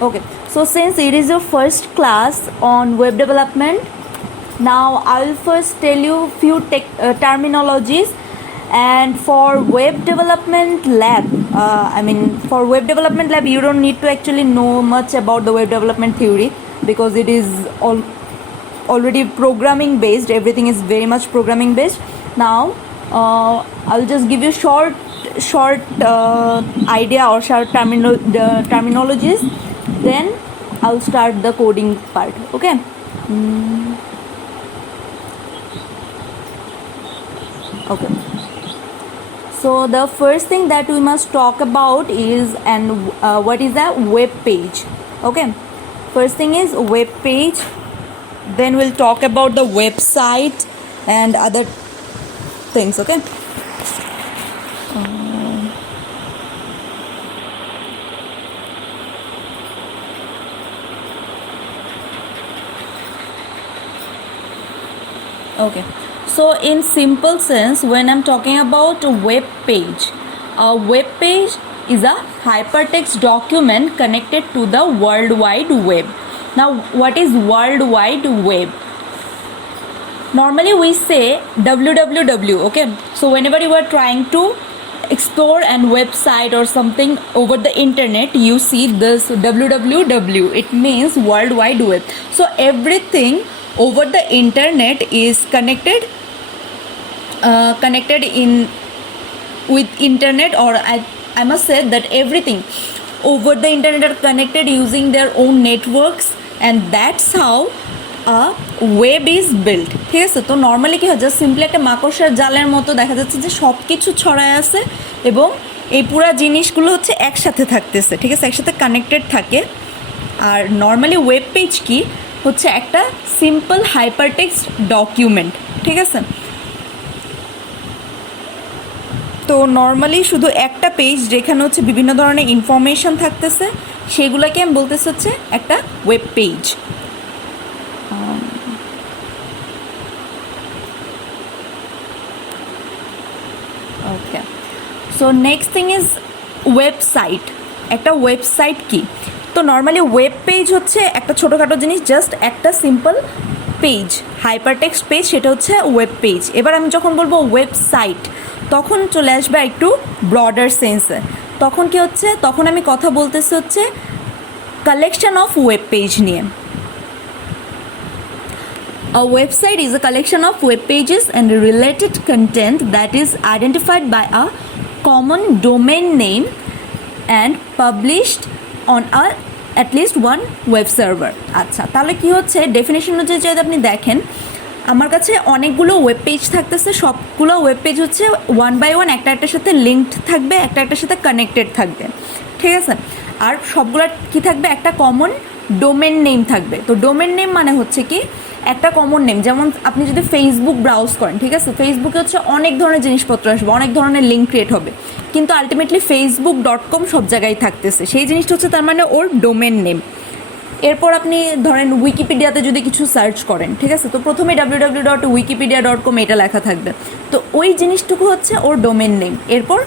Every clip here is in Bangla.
Okay, so since it is your first class on web development, now I will first tell you few terminologies. And for web development lab, for web development lab, you don't need to actually know much about the web development theory, because it is already programming based. Everything is very much programming based. Now I'll just give you short idea or short terminologies, then I'll start the coding part. Okay. Okay, so the first thing that we must talk about is what is a web page. Okay, first thing is web page, then we'll talk about the website and other things. Okay, okay, so in simple sense, when I'm talking about a web page is a hypertext document connected to the World Wide Web. Now, what is World Wide Web? Normally we say www. Okay, so whenever you are trying to explore a website or something over the internet, you see this www. It means World Wide Web. So everything over the internet is connected in with internet, or I must say that everything over the internet are connected using their own networks, and that's how a web is built. ঠিক আছে, তো নর্মালি কি হয়, জাস্ট সিম্পলি একটা মাকড়সার জালের মতো দেখা যাচ্ছে যে সব কিছু ছড়ায় আছে এবং এই পুরা জিনিসগুলো হচ্ছে একসাথে থাকতেছে। ঠিক আছে, একসাথে কানেক্টেড থাকে। আর নর্মালি ওয়েব পেজ কি হচ্ছে একটা সিম্পল হাইপারটেক্সট ডকুমেন্ট। ঠিক আছে, তো নর্মালি শুধু একটা পেজ যেখানে হচ্ছে বিভিন্ন ধরনের ইনফরমেশন থাকতেছে, সেগুলোকে আমি বলতেছি হচ্ছে একটা web page. Okay, so next thing is website. একটা ওয়েবসাইট কি? তো নর্মালি ওয়েব পেজ হচ্ছে একটা ছোটোখাটো জিনিস, জাস্ট একটা সিম্পল পেজ, হাইপারটেক্সট পেজ, সেটা হচ্ছে ওয়েব পেজ। এবার আমি যখন বলবো ওয়েবসাইট, তখন চলে আসবে একটু ব্রডার সেন্সে। তখন কি হচ্ছে, তখন আমি কথা বলতেছি হচ্ছে কালেকশন অফ ওয়েব পেজ নিয়ে। A website is a collection of web pages and related content that is identified by a common domain name and published on at least one web server. আচ্ছা, তাহলে কি হচ্ছে, ডেফিনেশন অনুযায়ী যদি আপনি দেখেন, আমার কাছে অনেকগুলো ওয়েব পেজ থাকতেছে, সবগুলো ওয়েব পেজ হচ্ছে ওয়ান বাই ওয়ান একটার সাথে লিঙ্কড থাকবে, একটার সাথে কানেক্টেড থাকবে। ঠিক আছে, আর সবগুলোর কি থাকবে, একটা কমন ডোমেন নেম থাকবে। তো ডোমেন নেম মানে হচ্ছে কি একটা কমন নেম। যেমন আপনি যদি ফেসবুক ব্রাউজ করেন, ঠিক আছে, ফেসবুকে হচ্ছে অনেক ধরনের জিনিসপত্র আসবে, অনেক ধরনের লিঙ্ক ক্রিয়েট হবে, কিন্তু আলটিমেটলি facebook.com সব জায়গায় থাকতেছে, সেই জিনিসটা হচ্ছে তার মানে ওর ডোমেন নেম। এরপর আপনি ধরেন উইকিপিডিয়াতে যদি কিছু সার্চ করেন, ঠিক আছে, তো প্রথমে www.wikipedia.com এটা লেখা থাকবে, তো ওই জিনিসটুকু হচ্ছে ওর ডোমেন নেম। এরপর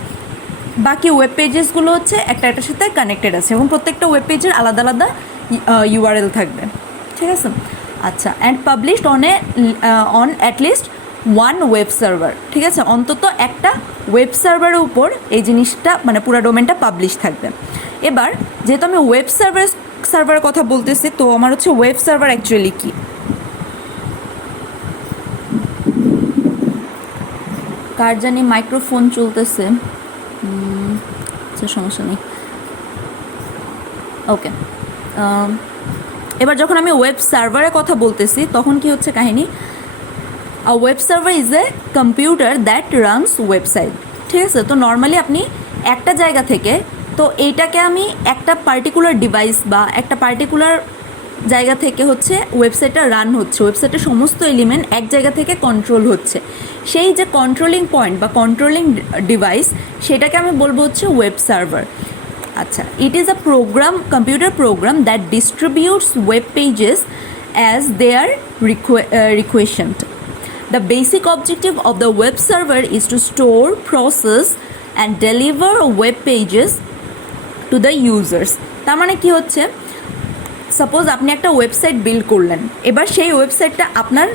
বাকি ওয়েব পেজেসগুলো হচ্ছে একটার সাথে কানেক্টেড আছে এবং প্রত্যেকটা ওয়েব পেজের আলাদা আলাদা ইউআরএল থাকবে। ঠিক আছে, আচ্ছা, and published on at least one web server. ঠিক আছে, অন্তত একটা ওয়েব সার্ভারের উপর এই জিনিসটা মানে পুরো ডোমেনটা পাবলিশ থাকবে। এবার যেহেতু আমি ওয়েব সার্ভারের কথা বলতেছি, তো আমার হচ্ছে ওয়েব সার্ভার অ্যাকচুয়ালি কি, কার জানি মাইক্রোফোন চলতেছে, আচ্ছা সমস্যা নেই। ওকে, এবার যখন আমি ওয়েব সার্ভারের কথা বলতেছি, তখন কি হচ্ছে কাহিনী, a web server is a computer that runs website. ঠিক আছে, তো নর্মালি আপনি একটা জায়গা থেকে, তো এইটাকে আমি একটা পার্টিকুলার ডিভাইস বা একটা পার্টিকুলার জায়গা থেকে হচ্ছে ওয়েবসাইটটা রান হচ্ছে, ওয়েবসাইটের সমস্ত এলিমেন্ট এক জায়গা থেকে কন্ট্রোল হচ্ছে, সেই যে কন্ট্রোলিং পয়েন্ট বা কন্ট্রোলিং ডিভাইস, সেটাকে আমি বলবো হচ্ছে ওয়েব সার্ভার। আচ্ছা, it is a program, computer program that distributes web pages as they are requested. The basic objective of the web server is to store, process and deliver web pages to the users. তার মানে কি হচ্ছে, সাপোজ আপনি একটা ওয়েবসাইট বিল্ড করলেন, এবার সেই ওয়েবসাইটটা আপনার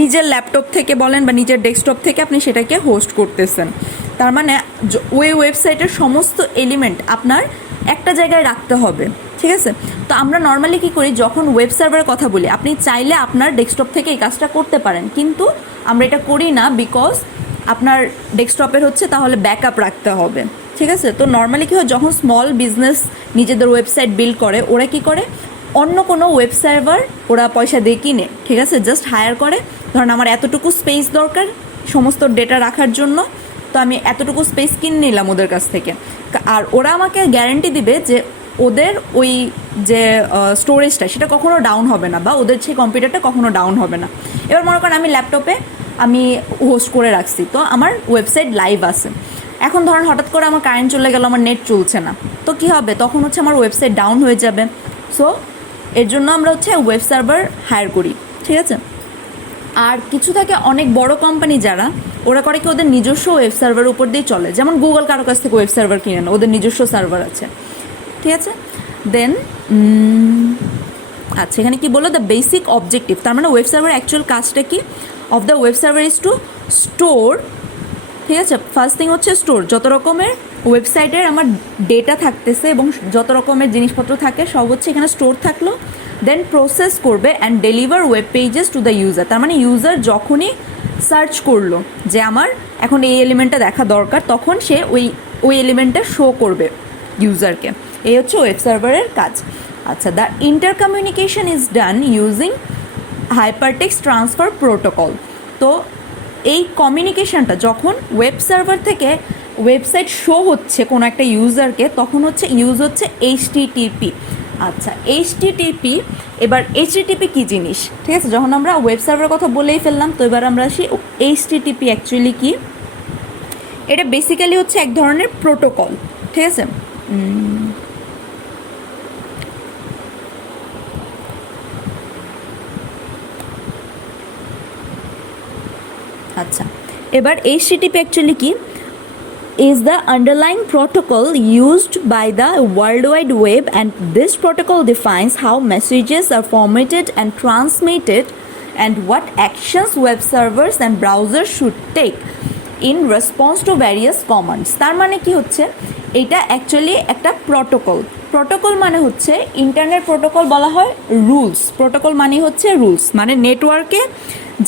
নিজের ল্যাপটপ থেকে বলেন বা নিজের ডেস্কটপ থেকে আপনি সেটাকে হোস্ট করতেছেন। তার মানে ওই ওয়েবসাইটের সমস্ত এলিমেন্ট আপনার একটা জায়গায় রাখতে হবে, ঠিক আছে? তো আমরা নর্মালি কী করি, যখন ওয়েব সার্ভারের কথা বলি, আপনি চাইলে আপনার ডেস্কটপ থেকে এই কাজটা করতে পারেন, কিন্তু আমরা এটা করি না, বিকজ আপনার ডেস্কটপের হচ্ছে তাহলে ব্যাকআপ রাখতে হবে, ঠিক আছে? তো নর্মালি কী হয়, যখন স্মল বিজনেস নিজেদের ওয়েবসাইট বিল্ড করে, ওরা কী করে, অন্য কোনো ওয়েব সার্ভার ওরা পয়সা দিয়ে কিনে, ঠিক আছে, জাস্ট হায়ার করে, ধরুন আমার এতটুকু স্পেস দরকার সমস্ত ডেটা রাখার জন্য, তো আমি এতটুকু স্পেস কিনে নিলাম ওদের কাছ থেকে, আর ওরা আমাকে গ্যারান্টি দিবে যে ওদের ওই যে স্টোরেজটা সেটা কখনো ডাউন হবে না, বা ওদের সেই কম্পিউটারটা কখনো ডাউন হবে না। এবার মনে করেন আমি ল্যাপটপে আমি হোস্ট করে রাখছি, তো আমার ওয়েবসাইট লাইভ আছে, এখন ধরেন হঠাৎ করে আমার কারেন্ট চলে গেল, আমার নেট চলছে না, তো কী হবে, তখন হচ্ছে আমার ওয়েবসাইট ডাউন হয়ে যাবে। সো এর জন্য আমরা হচ্ছে ওয়েব সার্ভার হায়ার করি, ঠিক আছে? আর কিছু থাকে অনেক বড় কোম্পানি যারা, ওরা করে কি ওদের নিজস্ব ওয়েব সার্ভারের উপর দিয়ে চলে, যেমন গুগল কারো কাছ থেকে ওয়েব সার্ভার কিনে না, ওদের নিজস্ব সার্ভার আছে, ঠিক আছে? দেন আচ্ছা, এখানে কি বললো, দ্য বেসিক অবজেক্টিভ, তার মানে ওয়েব সার্ভার অ্যাকচুয়াল কাজটা কি, of the web server is two store, ঠিক আছে? ফার্স্ট থিং হচ্ছে স্টোর, যত রকমের ওয়েবসাইটের আমার ডেটা থাকতেছে এবং যত রকমের জিনিসপত্র থাকে সব হচ্ছে এখানে স্টোর থাকলো। দেন প্রসেস করবে and deliver web pages to the user, তার মানে ইউজার যখনই সার্চ করলো যে আমার এখন এই এলিমেন্টটা দেখা দরকার, তখন সে ওই এলিমেন্টটা শো করবে ইউজারকে। এই হচ্ছে ওয়েব সার্ভারের কাজ। আচ্ছা, the inter communication is done using hypertext transfer protocol. তো এই কমিউনিকেশনটা যখন ওয়েব সার্ভার থেকে ওয়েবসাইট শো হচ্ছে কোনো একটা ইউজারকে, তখন হচ্ছে ইউজ হচ্ছে HTTP। আচ্ছা, HTTP, এবার HTTP কী জিনিস, ঠিক আছে? যখন আমরা ওয়েব সার্ভারের কথা বলেই ফেললাম, তো এবার আমরা আসি HTTP অ্যাকচুয়ালি কি। এটা বেসিক্যালি হচ্ছে এক ধরনের প্রোটোকল, ঠিক আছে? আচ্ছা, এবার HTTP অ্যাকচুয়ালি কি, is the underlying protocol used by the World Wide Web, and this protocol defines how messages are formatted and transmitted and what actions web servers and browsers should take in response to various commands. তার মানে কি হচ্ছে, এটা অ্যাকচুয়ালি একটা প্রোটোকল মানে হচ্ছে ইন্টারনেট প্রোটোকল বলা হয় রুলস। প্রোটোকল মানে হচ্ছে রুলস, মানে নেটওয়ার্কে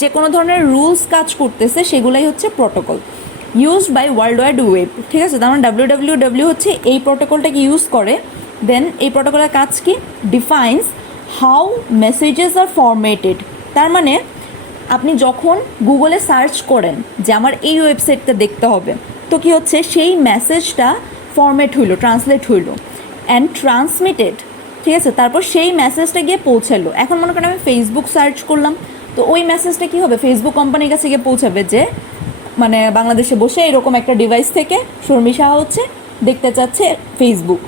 যে কোনো ধরনের রুলস কাজ করতেছে সেগুলাই হচ্ছে protocol, used by world wide web, ঠিক আছে? তার মানে WWW হচ্ছে এই প্রোটোকলটাকে ইউজ করে। দেন এই প্রোটোকলের কাজ কি, defines how messages are formatted, তার মানে আপনি যখন গুগলে সার্চ করেন যে আমার এই ওয়েবসাইটটা দেখতে হবে, তো কি হচ্ছে, সেই মেসেজটা ফরম্যাট হইলো, ট্রান্সলেট হইলো অ্যান্ড ট্রান্সমিটেড, ঠিক আছে? তারপর সেই মেসেজটা গিয়ে পৌঁছালো। এখন মনে করেন আমি ফেসবুক সার্চ করলাম, তো ওই মেসেজটা কী হবে, ফেসবুক কোম্পানির কাছে গিয়ে পৌঁছাবে যে মানে বাংলাদেশে বসে এরকম একটা ডিভাইস থেকে শর্মি সাহা হচ্ছে দেখতে চাচ্ছে ফেসবুক।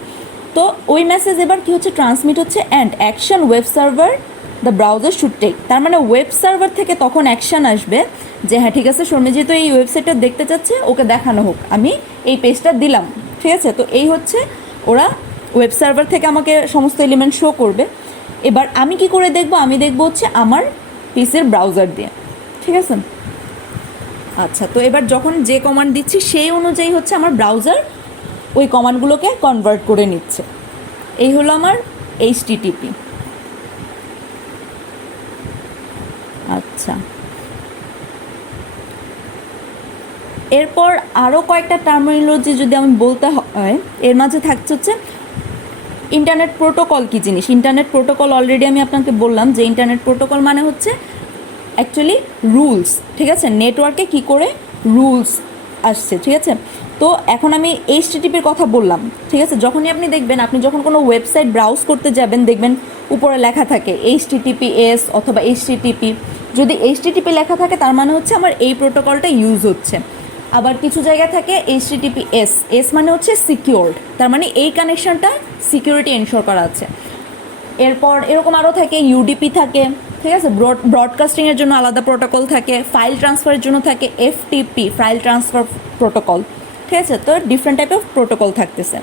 তো ওই মেসেজ এবার কী হচ্ছে, ট্রান্সমিট হচ্ছে and action web server the browser should take, তার মানে ওয়েব সার্ভার থেকে তখন অ্যাকশান আসবে যে হ্যাঁ ঠিক আছে, শর্মি যেহেতু এই ওয়েবসাইটটা দেখতে চাচ্ছে, ওকে দেখানো হোক, আমি এই পেজটা দিলাম, ঠিক আছে? তো এই হচ্ছে ওরা ওয়েব সার্ভার থেকে আমাকে সমস্ত এলিমেন্ট শো করবে। এবার আমি কি করে দেখবো, আমি দেখবো হচ্ছে আমার পিসির ব্রাউজার দিয়ে, ঠিক আছে? আচ্ছা, তো এবার যখন যে কমান্ড দিচ্ছি সেই অনুযায়ী হচ্ছে আমার ব্রাউজার ওই কমান্ডগুলোকে কনভার্ট করে নিচ্ছে। এই হলো আমার HTTP। আচ্ছা, এরপর আরও কয়েকটা টার্মিনোলজি যদি আমি বলতে হয়, এর মাঝে থাকছে হচ্ছে ইন্টারনেট প্রোটোকল কী জিনিস। ইন্টারনেট প্রোটোকল অলরেডি আমি আপনাকে বললাম যে ইন্টারনেট প্রোটোকল মানে হচ্ছে অ্যাকচুয়ালি রুলস, ঠিক আছে? নেটওয়ার্কে কি করে রুলস আসছে, ঠিক আছে? তো এখন আমি HTTPর কথা বললাম, ঠিক আছে? যখনই আপনি দেখবেন, আপনি যখন কোনো ওয়েবসাইট ব্রাউজ করতে যাবেন, দেখবেন উপরে লেখা থাকে HTTPS অথবা HTTP। যদি HTTP লেখা থাকে তার মানে হচ্ছে আমার এই প্রোটোকলটা ইউজ হচ্ছে। আবার কিছু জায়গায় থাকে HTTPS, এস মানে হচ্ছে সিকিউরড, তার মানে এই কানেকশনটা সিকিউরিটি এনশোর করা আছে। এরপর এরকম আরও থাকে UDP থাকে, ঠিক আছে? ব্রডকাস্টিংয়ের জন্য আলাদা প্রোটোকল থাকে, ফাইল ট্রান্সফারের জন্য থাকে FTP, ফাইল ট্রান্সফার প্রোটোকল, ঠিক আছে? তো ডিফারেন্ট টাইপ অফ প্রোটোকল থাকতেছে।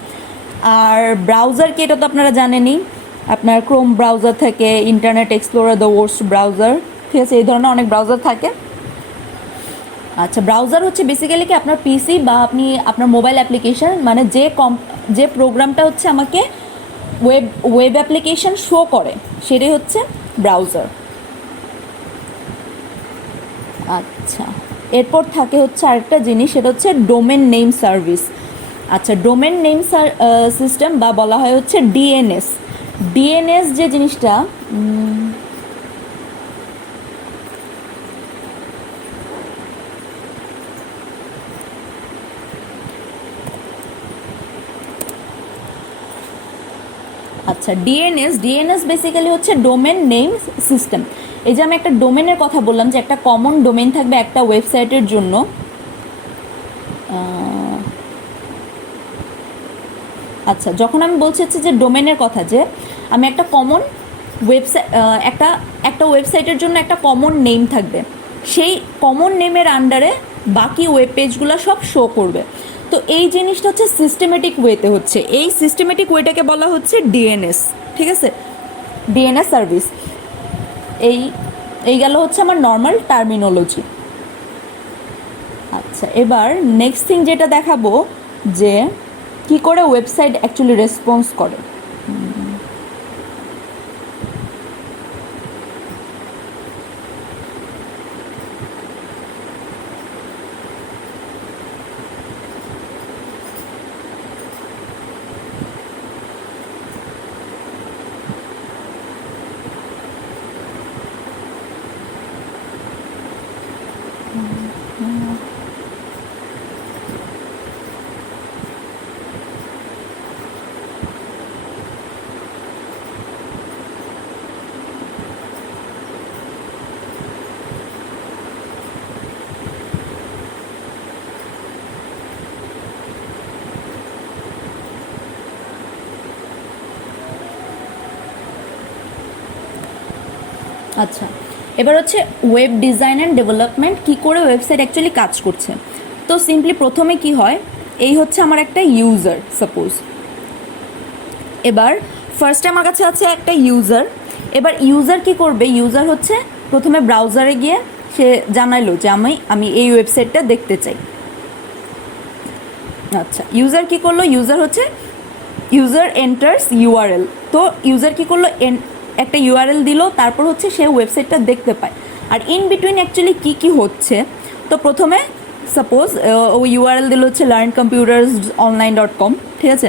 আর ব্রাউজার কি, এটা তো আপনারা জানেনই, আপনার ক্রোম ব্রাউজার থেকে, internet explorer, the worst browser, ঠিক আছে, এই ধরনের অনেক ব্রাউজার থাকে। আচ্ছা, ব্রাউজার হচ্ছে বেসিক্যালি কি আপনার পিসি বা আপনি আপনার মোবাইল অ্যাপ্লিকেশন, মানে যে প্রোগ্রামটা হচ্ছে আমাকে ওয়েব অ্যাপ্লিকেশন শো করে সেটাই হচ্ছে ব্রাউজার। আচ্ছা, এরপর থাকে হচ্ছে আরেকটা জিনিস, সেটা হচ্ছে ডোমেন নেম সার্ভিস। আচ্ছা, ডোমেন নেম সিস্টেম বা বলা হয় হচ্ছে ডিএনএস। ডিএনএস যে জিনিসটা, আচ্ছা, ডিএনএস বেসিক্যালি হচ্ছে ডোমেন নেম সিস্টেম। এই যে আমি একটা ডোমেনের কথা বললাম যে একটা কমন ডোমেন থাকবে একটা ওয়েবসাইটের জন্য। আচ্ছা, যখন আমি বলছি হচ্ছে যে ডোমেনের কথা, যে আমি একটা কমন ওয়েবসাইট, একটা ওয়েবসাইটের জন্য একটা কমন নেম থাকবে, সেই কমন নেমের আন্ডারে বাকি ওয়েব পেজগুলো সব শো করবে। তো এই জিনিসটা হচ্ছে সিস্টেমেটিক ওয়েতে হচ্ছে, এই সিস্টেমেটিক ওয়েটাকে বলা হচ্ছে ডিএনএস, ঠিক আছে, ডিএনএস সার্ভিস। এই গেল হচ্ছে আমার নর্মাল টার্মিনোলজি। আচ্ছা, এবার নেক্সট থিং যেটা দেখাবো যে কি করে ওয়েবসাইট অ্যাকচুয়ালি রেসপন্স করে। আচ্ছা, এবার হচ্ছে ওয়েব ডিজাইন অ্যান্ড ডেভেলপমেন্ট, কী করে ওয়েবসাইট অ্যাকচুয়ালি কাজ করছে। তো সিম্পলি প্রথমে কি হয়, এই হচ্ছে আমার একটা ইউজার সাপোজ। এবার ফার্স্টে আমার কাছে আছে একটা ইউজার। এবার ইউজার কি করবে, ইউজার হচ্ছে প্রথমে ব্রাউজারে গিয়ে সে জানাইলো যে আমি এই ওয়েবসাইটটা দেখতে চাই। আচ্ছা, ইউজার কি করলো, ইউজার এন্টার্স ইউআরএল। তো ইউজার কি করলো, একটা ইউআরএল দিল, তারপর হচ্ছে সে ওয়েবসাইটটা দেখতে পায়। আর ইন বিটুইন অ্যাকচুয়ালি কী হচ্ছে, তো প্রথমে সাপোজ ও ইউআরএল দিল হচ্ছে learncomputers.online.com, ঠিক আছে।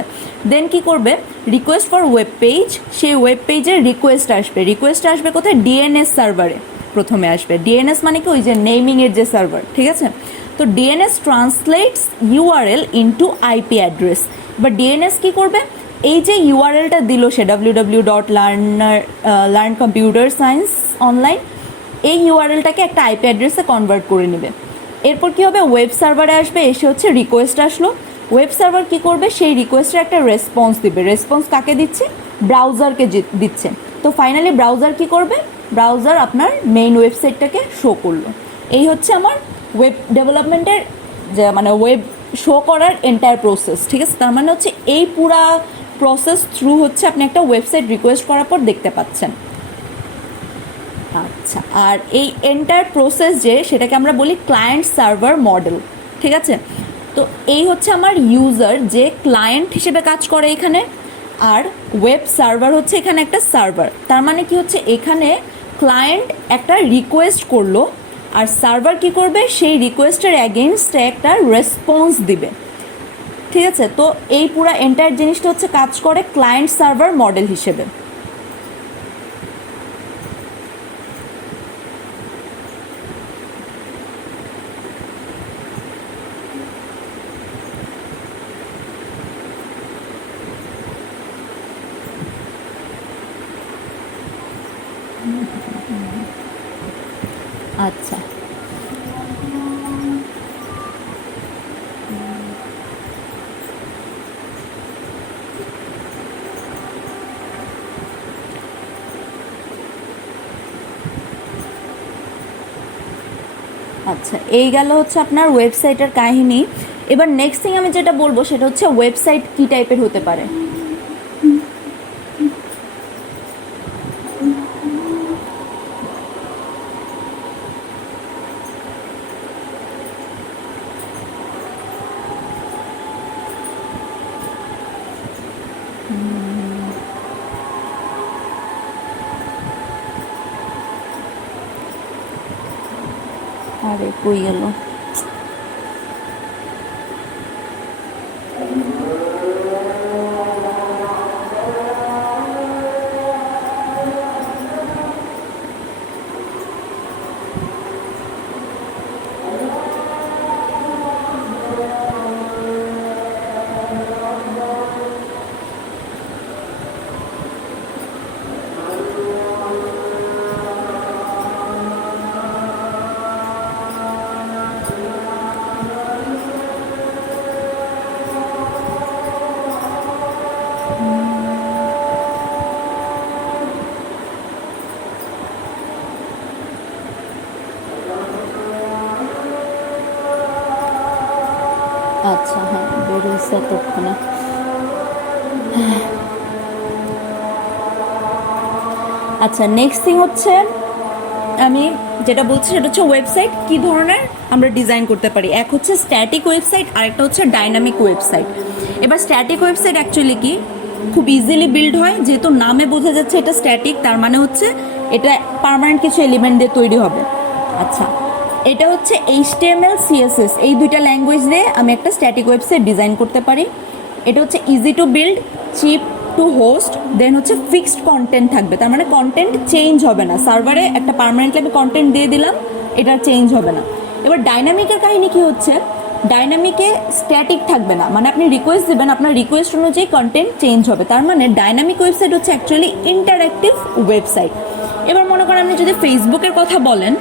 দেন কি করবে, রিকোয়েস্ট ফর ওয়েব পেজ, সেই ওয়েব পেজের রিকোয়েস্ট আসবে কোথায়, ডিএনএস সার্ভারে প্রথমে আসবে। ডিএনএস মানে কি, ওই যে নেমিংয়ের যে সার্ভার, ঠিক আছে। তো DNS translates URL into IP address. বা ডিএনএস কি করবে, এই যে ইউআরএলটা দিল সে www.learncomputers.online, এই ইউআরএলটাকে একটা আইপি অ্যাড্রেসে কনভার্ট করে নেবে। এরপর কি হবে, ওয়েব সার্ভারে আসবে, এসে হচ্ছে রিকোয়েস্ট আসলো। ওয়েব সার্ভার কি করবে, সেই রিকোয়েস্টের একটা রেসপন্স দিবে। রেসপন্স কাকে দিচ্ছে, ব্রাউজারকে দিচ্ছে। তো ফাইনালি ব্রাউজার কি করবে, ব্রাউজার আপনার মেইন ওয়েবসাইটটাকে শো করলো। এই হচ্ছে আমার ওয়েব ডেভেলপমেন্টের যে মানে ওয়েব শো করার এন্টায়ার প্রসেস, ঠিক আছে। তার মানে হচ্ছে এই পুরা প্রসেস থ্রু হচ্ছে আপনি একটা ওয়েবসাইট রিকোয়েস্ট করার পর দেখতে পাচ্ছেন। আচ্ছা, আর এই এন্টায়ার প্রসেস যে, সেটাকে আমরা বলি ক্লায়েন্ট সার্ভার মডেল, ঠিক আছে। তো এই হচ্ছে আমার ইউজার যে ক্লায়েন্ট হিসেবে কাজ করে এখানে, আর ওয়েব সার্ভার হচ্ছে এখানে একটা সার্ভার। তার মানে কি হচ্ছে, এখানে ক্লায়েন্ট একটা রিকোয়েস্ট করলো, আর সার্ভার কি করবে, সেই রিকোয়েস্টের অ্যাগেনস্টে একটা রেসপন্স দিবে, ঠিক আছে। তো এই পুরো এন্টায়ার জিনিসটা হচ্ছে কাজ করে ক্লায়েন্ট সার্ভার মডেল হিসেবে। আচ্ছা, আচ্ছা, এই গেল হচ্ছে আপনার ওয়েবসাইটের কাহিনী। এবার নেক্সট থিং আমি যেটা বলবো সেটা হচ্ছে ওয়েবসাইট কী টাইপের হতে পারে। আরে কই গেল? আচ্ছা, হ্যাঁ বের হয়েছে তৎক্ষণে। আচ্ছা, নেক্সট থিং হচ্ছে আমি যেটা বলছি সেটা হচ্ছে ওয়েবসাইট কী ধরনের আমরা ডিজাইন করতে পারি। এক হচ্ছে স্ট্যাটিক ওয়েবসাইট, আর একটা হচ্ছে ডাইনামিক ওয়েবসাইট। এবার স্ট্যাটিক ওয়েবসাইট অ্যাকচুয়ালি কি খুব ইজিলি বিল্ড হয়, যেহেতু নামে বোঝা যাচ্ছে এটা স্ট্যাটিক, তার মানে হচ্ছে এটা পার্মানেন্ট কিছু এলিমেন্ট দিয়ে তৈরি হবে। আচ্ছা, এটা হচ্ছে HTML CSS এই দুইটা ল্যাঙ্গুয়েজ দিয়ে আমি একটা স্ট্যাটিক ওয়েবসাইট ডিজাইন করতে পারি। এটা হচ্ছে easy to build, cheap to host, then হচ্ছে ফিক্সড কন্টেন্ট থাকবে, তার মানে কন্টেন্ট চেঞ্জ হবে না। সার্ভারে একটা পার্মানেন্টলি আমি কন্টেন্ট দিয়ে দিলাম, এটা চেঞ্জ হবে না। এবার ডাইনামিকের কাহিনী কি হচ্ছে, ডাইনামিকে স্ট্যাটিক থাকবে না, মানে আপনি রিকোয়েস্ট দেবেন, আপনার রিকোয়েস্ট অনুযায়ী কন্টেন্ট চেঞ্জ হবে। তার মানে ডাইনামিক ওয়েবসাইট হচ্ছে অ্যাকচুয়ালি ইন্টারঅ্যাক্টিভ ওয়েবসাইট। এবার মনে করেন আপনি যদি ফেসবুকের কথা বলেন,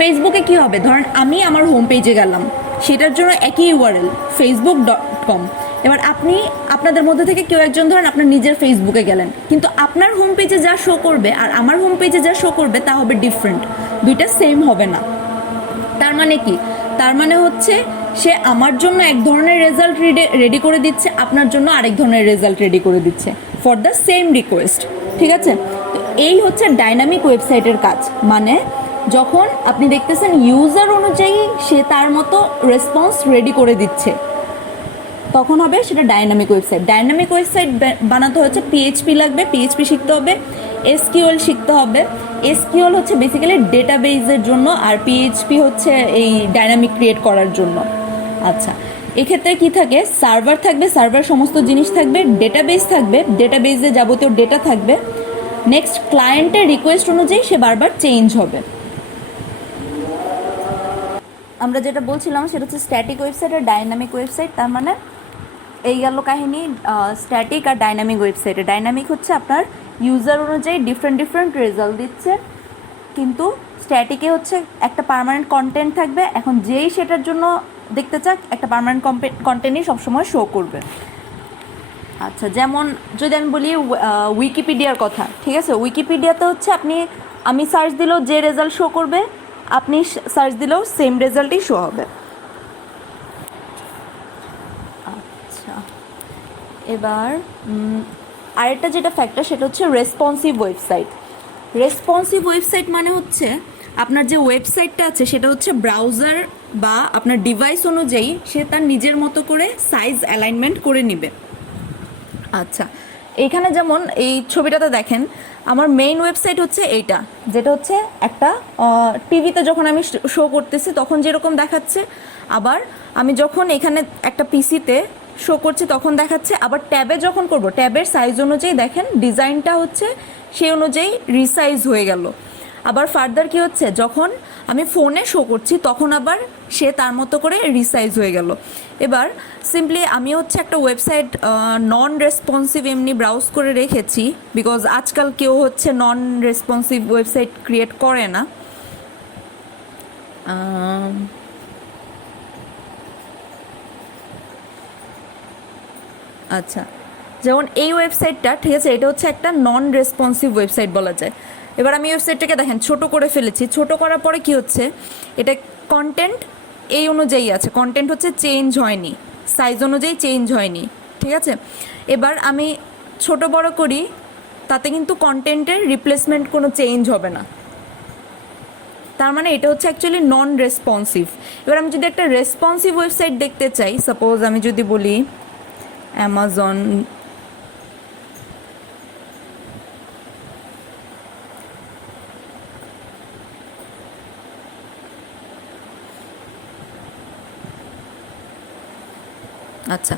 ফেসবুকে কী হবে, ধরেন আমি আমার হোম পেজে গেলাম, সেটার জন্য একই URL facebook.com। এবার আপনি আপনাদের মধ্যে থেকে কেউ একজন ধরেন আপনার নিজের ফেসবুকে গেলেন, কিন্তু আপনার হোম পেজে যা শো করবে আর আমার হোম পেজে যা শো করবে তা হবে ডিফারেন্ট, দুইটা সেম হবে না। তার মানে কি, তার মানে হচ্ছে সে আমার জন্য এক ধরনের রেজাল্ট রেডি করে দিচ্ছে, আপনার জন্য আরেক ধরনের রেজাল্ট রেডি করে দিচ্ছে ফর দ্য সেম রিকোয়েস্ট। ঠিক আছে, তো এই হচ্ছে ডাইনামিক ওয়েবসাইটের কাজ। মানে যখন আপনি দেখতেছেন ইউজার অনুযায়ী সে তার মতো রেসপন্স রেডি করে দিচ্ছে, তখন হবে সেটা ডাইনামিক ওয়েবসাইট। ডাইনামিক ওয়েবসাইট বানাতে হচ্ছে PHP লাগবে, PHP শিখতে হবে, SQL শিখতে হবে। SQL হচ্ছে বেসিক্যালি ডেটাবেজের জন্য, আর PHP হচ্ছে এই ডাইনামিক ক্রিয়েট করার জন্য। আচ্ছা, এক্ষেত্রে কি থাকে, সার্ভার থাকবে, সার্ভার সমস্ত জিনিস থাকবে, ডেটাবেস থাকবে, ডেটাবেজে যাবতীয় ডেটা থাকবে। নেক্সট, ক্লায়েন্টের রিকোয়েস্ট অনুযায়ী সে বারবার চেঞ্জ হবে। আমরা যেটা বলছিলাম সেটা হচ্ছে স্ট্যাটিক ওয়েবসাইট আর ডাইনামিক ওয়েবসাইট। তার মানে এই গেল কাহিনী স্ট্যাটিক আর ডাইনামিক ওয়েবসাইটে। ডাইনামিক হচ্ছে আপনার ইউজার অনুযায়ী ডিফারেন্ট রেজাল্ট দিচ্ছে, কিন্তু স্ট্যাটিকে হচ্ছে একটা পার্মানেন্ট কন্টেন্ট থাকবে, এখন যেই সেটার জন্য দেখতে চাক একটা পার্মানেন্ট কন্টেন্টই সবসময় শো করবে। আচ্ছা, যেমন যদি আমি বলি উইকিপিডিয়ার কথা, ঠিক আছে, উইকিপিডিয়াতে হচ্ছে আমি সার্চ দিলেও যে রেজাল্ট শো করবে, আপনি সার্চ দিলেও সেম রেজাল্টই শো হবে। আচ্ছা, এবার আরেকটা যেটা ফ্যাক্টর সেটা হচ্ছে রেসপন্সিভ ওয়েবসাইট। রেসপন্সিভ ওয়েবসাইট মানে হচ্ছে আপনার যে ওয়েবসাইটটা আছে সেটা হচ্ছে ব্রাউজার বা আপনার ডিভাইস অনুযায়ী সে তার নিজের মতো করে সাইজ অ্যালাইনমেন্ট করে নেবে। আচ্ছা, এইখানে যেমন এই ছবিটাতে দেখেন আমার মেইন ওয়েবসাইট হচ্ছে এইটা, যেটা হচ্ছে একটা টিভিতে যখন আমি শো করতেছি তখন যেরকম দেখাচ্ছে, আবার আমি যখন এখানে একটা পিসিতে শো করছি তখন দেখাচ্ছে, আবার ট্যাবে যখন করব ট্যাবের সাইজ অনুযায়ী দেখেন ডিজাইনটা হচ্ছে সেই অনুযায়ী রিসাইজ হয়ে গেল। আবার ফার্দার কি হচ্ছে, যখন আমি ফোনে শো করছি তখন আবার সে তার মতো করে রিসাইজ হয়ে গেল। এবার সিম্পলি আমি হচ্ছে একটা ওয়েবসাইট নন রেসপন্সিভ এমনি ব্রাউজ করে রেখেছি, বিকজ আজকাল কেউ হচ্ছে নন রেসপন্সিভ ওয়েবসাইট ক্রিয়েট করে না। আচ্ছা, যেমন এই ওয়েবসাইটটা, ঠিক আছে, এটা হচ্ছে একটা নন রেসপন্সিভ ওয়েবসাইট বলা যায়। এবার আমি ওয়েবসাইটটাকে দেখেন ছোট করে ফেলেছি, ছোট করার পরে কি হচ্ছে, এটা কন্টেন্ট এই অনুযায়ী আছে, কন্টেন্ট হচ্ছে চেঞ্জ হয়নি, সাইজ অনুযায়ী চেঞ্জ হয়নি, ঠিক আছে। এবার আমি ছোট বড় করি, তাতে কিন্তু কন্টেন্টের রিপ্লেসমেন্ট কোনো চেঞ্জ হবে না, তার মানে এটা হচ্ছে অ্যাকচুয়ালি নন রেসপন্সিভ। এবার আমি যদি একটা রেসপন্সিভ ওয়েবসাইট দেখতে চাই, সাপোজ আমি যদি বলি অ্যামাজন, আচ্ছা,